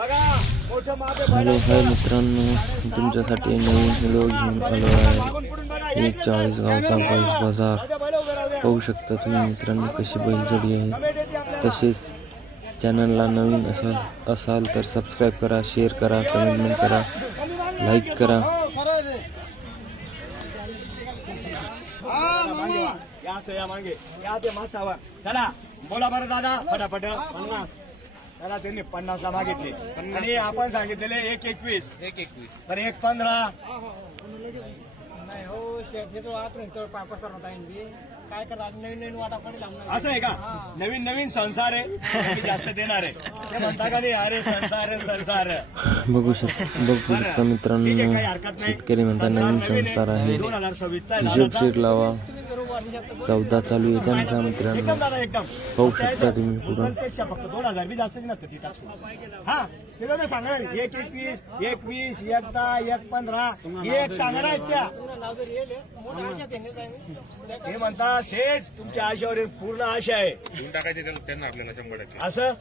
Hello hi मित्रांनो, तुमच्यासाठी नवीन video घेऊन आलो आहे. एक 40 गावचा बैल बाजार पाहू शकता तुम्ही मित्रांनो, कशी बैलजोडी आहे. तसेच चॅनलला नवीन असाल तर सबस्क्राईब करा, शेअर करा, कमेंट करा, लाईक करा. चला बोला बरं दादा फटाफट. त्याला त्यांनी 50 ला मागितले आणि आपण सांगितलेले 1.21 तर 1.15. नाही हो शेट तो आत काय करा नवीन वाटा पडेल असं आहे का? नवीन संसार आहे, जास्त देणार आहे ते म्हणता का नाही? अरे संसार बघू शकता मित्रांनो, शेतकरी म्हणता नवीन संसार आहे. 2026 चा जोडशीट लावा, सौदा चालू आहे त्यांचा मित्रांनो, पाहू शकता तुम्ही पुढे. पेक्षा फक्त 2000 बी जास्त नसतं ती टाकतो. हा ते दादा सांगा 1.21 1.20 1.10 1.15 एक सांगणार त्या. हे म्हणता शेठ तुमच्या आशेवर पूर्ण आशा आहे टाकायचे त्यांना आपल्याला 100%. असं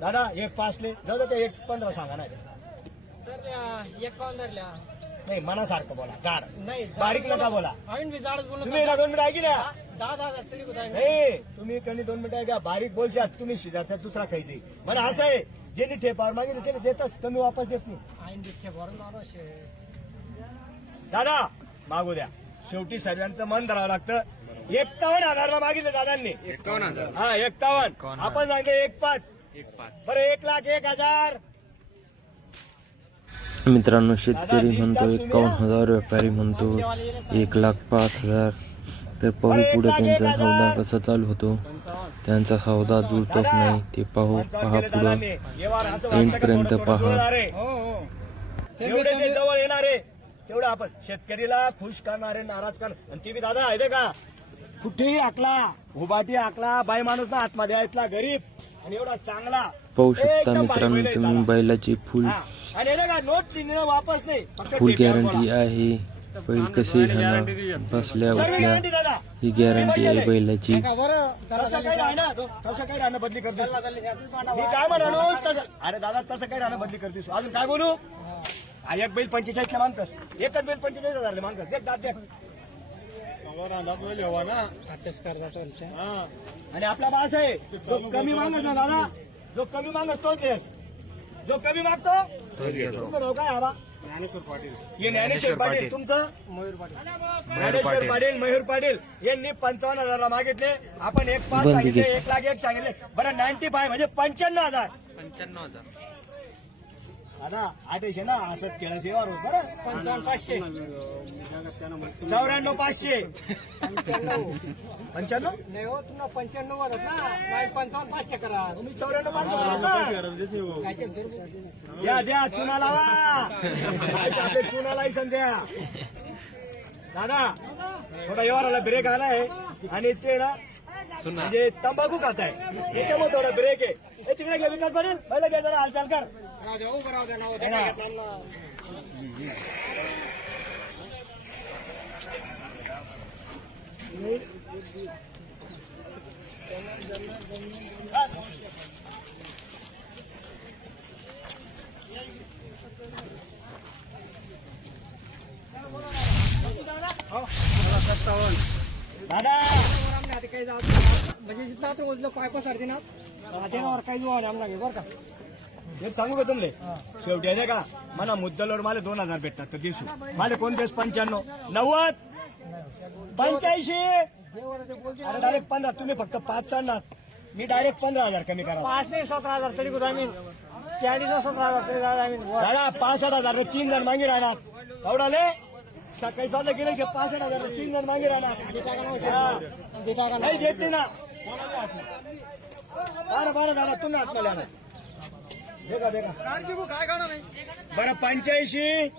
दादा 1.5 ले जाऊ दे, 1.15 सांगा नाही नाही मनासारखं बोला. झाड नाही बारीक नका बोला. तुम्ही 2 मिनिटं ऐकी ना. 10,000 तुम्ही कधी 2 मिनिटं ऐका. बारीक बोलशात तुम्ही शिजारत्या दुसरा खायची मला असं आहे. ज्यांनी ठेपावर मागितलं त्याने देतच, कमी वापस देत नाही. दादा मागू द्या, शेवटी सर्वांचं मन धरावं लागतं. 51,000 मागितलं दादांनी. 51,000. हा 51. आपण सांगितलं 1.5. बरं 1,01,000. मित्रांनो शेतकरी म्हणतो 51,000, व्यापारी म्हणतो 1,05,000. तर पाहू पुढे त्यांचा सौदा कसा चालू होतो. त्यांचा सौदा जुळतोच नाही ते पहा पुढं एंडपर्यंत पहा. एवढे ते जवळ येणारे तेवढं आपण शेतकरीला खुश करणारे, नाराज करणार. आणि ती दादा आहे का कुठेही आकला उभाटी आकला बाई माणूस ना आतमध्ये ऐकला गरीब आणि एवढा चांगला पाहू शकता मित्रांनो तुम्ही बैलाची फुल आणि का नोट वापस नाही, फुल गॅरंटी आहे. बैल कसे ह्याला बसल्या उठल्या ही गॅरंटी आहे बैलाची. तसं काही राहणार तसं काही राहणं बदली करतेस. मी काय म्हणालो तसं. अरे दादा तसं काही राहणं बदली करतेस. अजून काय बोलू? एक बैल 45 ला मागतस, एकच बैल 45,000 मागतात. देख दाद देख आणि आपला बास आहे जो कमी मागत ना दादा, जो कमी मागत तोच देस. जो कमी मागतो तुमचं नाव काय हवा? हे ज्ञानेश्वर पाटील. तुमचं ज्ञानेश्वर पाटील मयूर पाटील यांनी 55,000 ला मागितले. आपण 1.5 सांगितले, 1,01,000 सांगितले. बरं 95 म्हणजे 95,000. दादा 800 ना असं केळाचे वार होत बरं. 55,500 94,500 95 नाही हो तुम्हाला 95 वाढत ना 55,500 करा. तुम्ही 94,500 द्या चुना लावा. आपले चुना लायसन द्या दादा. थोडा व्यवहाराला ब्रेक आलाय आणि ते ना म्हणजे तंबाखू खात आहे याच्यामुळे थोडा ब्रेक आहे. तिकडे घे विकास पाटील, पहिलं घे जरा हालचाल कर. दादा म्हणजे जिथं आता ओझलं पाय पसरते ना त्यावर काही जोड आमला घे बरं का. एक सांगू का तुमले शेवटी आहे का मला मुद्दलवर मला 2,000 भेटतात तर दिसू मला कोणतेच 95 90 85. अरे डायरेक्ट 15. तुम्ही फक्त 5 सांगणार, मी डायरेक्ट 15,000 कमी करा. 5 नाही 17,000 तरी कुठं आम्ही 40 17,000 तरी आम्ही दादा 65,000 3 जण मागे राहणार. एवढाले सकाळी वाजता गेले की 65,000 3 जण मागे राहणार. नाही देत नाही ना. बरं दादा तुम्ही आत्मल्या ना देखा बरं 85.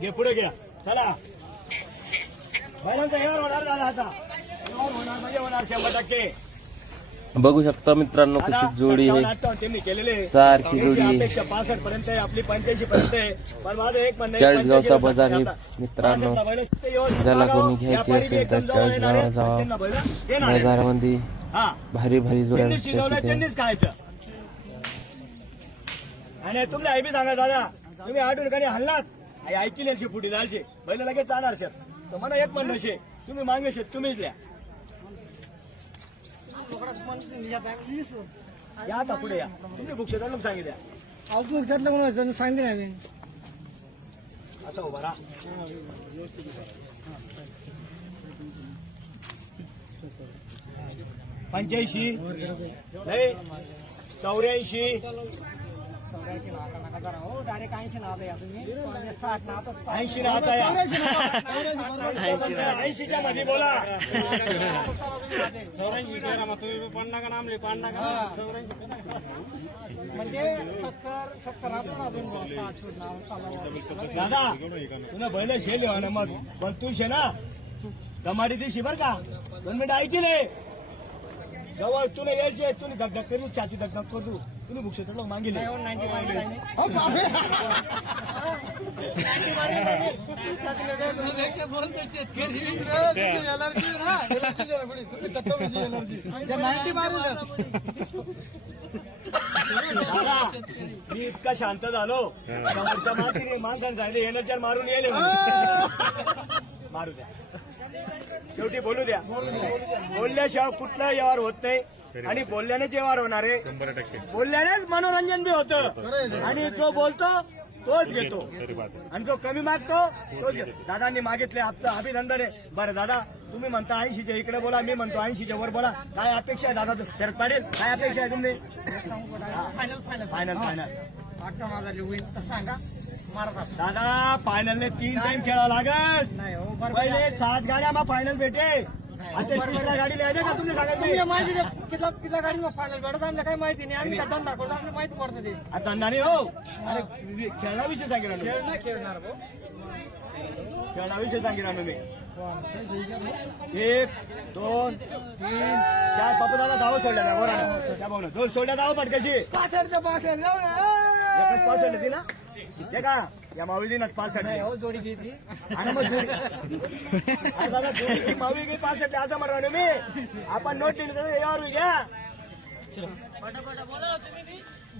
घे पुढे घ्या चला. बैलांचा व्यवहार होणार दादा आता. व्यवहार होणार म्हणजे होणार 100%. बघू शकता मित्रांनो कशी जोडी आहे, त्यांनी केलेले सारखी जोडी आहे. अपेक्षा 65 पर्यंत आहे, आपली 85 पर्यंत आहे. पण माझं एक म्हणणं आहे, 40 गावचा 85 बाजार आहे मित्रांनो. ज्याला कोणी घ्यायची असेल तर 40 गावाला जावा. बाजारामध्ये हा भारी भारी जोड्या त्यांनी भेटतात शिकवलं तिथे. त्यांनीच खायचं. आणि तुमले आई बी सांगा दादा, तुम्ही 8 ठिकाणी हल्लात आई ऐकली यांची फुटी जायची बैल लगेच जाणार शेत. तर मला एक म्हणणं शे, तुम्ही मागे शेत तुम्हीच लिहा. या आता पुढे या, तुम्ही बुक शेतात सांगितल्या अजून विचारलं म्हणून सांगते नाही मी. असं उभा राहा. 85 नाही 84 हो डायरेक्ट 80 नाव आहे तुम्ही 60 नाव 80 ना आता या 80 च्या मध्ये बोला. म्हणजे 70 दादा तुला बैल शेल ना मग पण तू शे ना कमाडी ती शिबर का 2 मिनिटं ऐकली नाही जवळ तुला यायचे तुम्ही धगधग करू छाती धगधग करू तुम्ही बुक शेतात मागितले 90 मारले दादा मी इतका शांत झालो समोरच्या मातीने माणसाने सांगितले एनर्जर मारून येईल मारू द्या शेवटी बोलू द्या बोलल्याशिवाय कुठला व्यवहार होत नाही आणि बोलल्यानेच व्यवहार होणार आहे 100% बोलल्यानेच मनोरंजन बी होतं आणि जो बोलतो तोच घेतो आणि जो कमी मागतो तोच घेतो. दादांनी मागितले आपलं अभिनंदन आहे. बरं दादा तुम्ही म्हणता 80च्या इकडे बोला मी म्हणतो 80च्या वर बोला. काय अपेक्षा आहे दादा शरद पाटील काय अपेक्षा आहे तुम्ही फायनल फायनल फायनल फायनल 8,000 होईल तर सांगा मारतात दादा फायनलने 3 टाइम खेळावं लागस नाही हो बरोबर पहिले 7 गाड्या मग फायनल भेटे आता 3ऱ्या गाडी लिहायचं का तुम्ही सांगायचं तुम्ही माहिती द्या किती गाडी फायनल भेटत आम्हाला काही माहिती नाही आम्ही धंदा दाखवतो आपल्याला माहिती पडतं ते आता धंदाने हो अरे खेळण्याविषयी सांगितलं खेळ नाही खेळणार भाऊ खेळण्याविषयी सांगितलं मी 1 2 3 4 पप्पा दादा धाव सोडल्या ना बरोबर त्या भाऊन 2 सोडल्या धाव पटकशी 65 एकच पास सोडली ना हे का या माऊली ना 65 हो जोडी घेतली आणि मग जोडी अरे दादा जोडीची माऊली काही 65 असं म्हणणार मी आपण नोट दिली तर यावर घ्या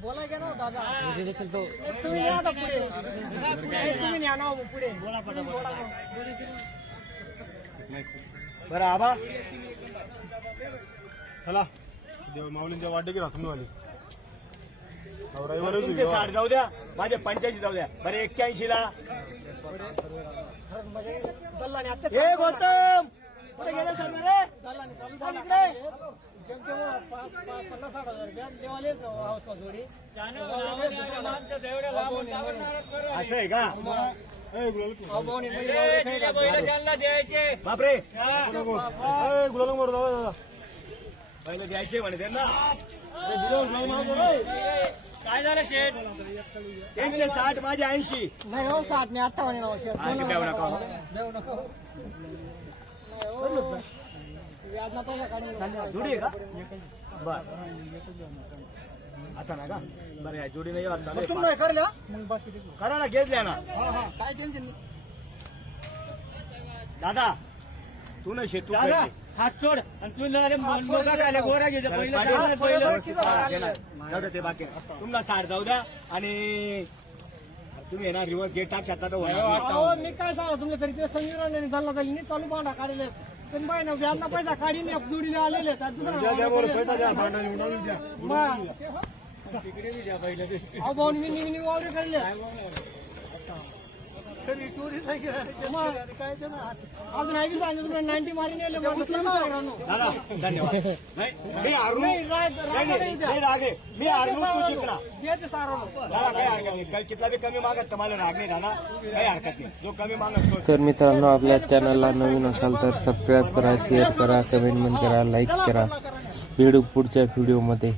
बोला घ्या ना दादा तुम्ही या आता पुढे तुम्ही न्या ना पुढे बोला बरं आबा चला माऊलींच्या वाटे की राहतो वाली तुमचे 60 जाऊ द्या माझे 85 जाऊ द्या बरं 81 ला दल्लाने आता हे गौतम कुठे गेले सर्व रे दल्लाने चालू रे 50,000 घ्या देवाले हाऊसला जोडी असं आहे का बापरे गुलाल मारू दादा पहिले द्यायचे म्हणे त्यांना काय झालं शेठ त्यांचे 60 माझे 80 नाही हो 60 ने 58 नाव शेठ हा, ते द्यावं नका. देऊ नका व्याज नका काढून जोडी आहे का बर आता ना का बरं या जोडी नाही चालेल तुम्ही करल्या मग बाकी करा ना घेतल्या ना काय टेन्शन नाही दादा तू ना शेतू दादा हात सोड आणि तू गोरा घे ते बाकी तुम्हाला 60 जाऊ द्या आणि तुम्ही ना रिवर्स गेट टाकशात ना तर होणार नाही. मी काय सांगा तुमच्या तरी ते संजीवराने धरला जाईल चालू पांडा काढले पण बाय ना व्याजना पैसा काढीने जोडीला आलेले पैसा द्या भांडण निवडून द्या भाऊ मी ऑर्डर काढले अजून ऐकू सांगितलं तुम्ही 90 मारी नेले दादा धन्यवाद नाही मी हारलो नाही रागे मी हारलो तू जिंकला दादा काही हरकत नाही काही कितला बी कमी मागत तुम्हाला राग नाही दादा काही हरकत नाही जो कमी मागत तो तर मित्रांनो आपल्या चॅनलला नवीन असाल तर सबस्क्राईब करा, शेअर करा, कमेंट करा, लाईक करा. भेटू पुढच्या व्हिडिओमध्ये.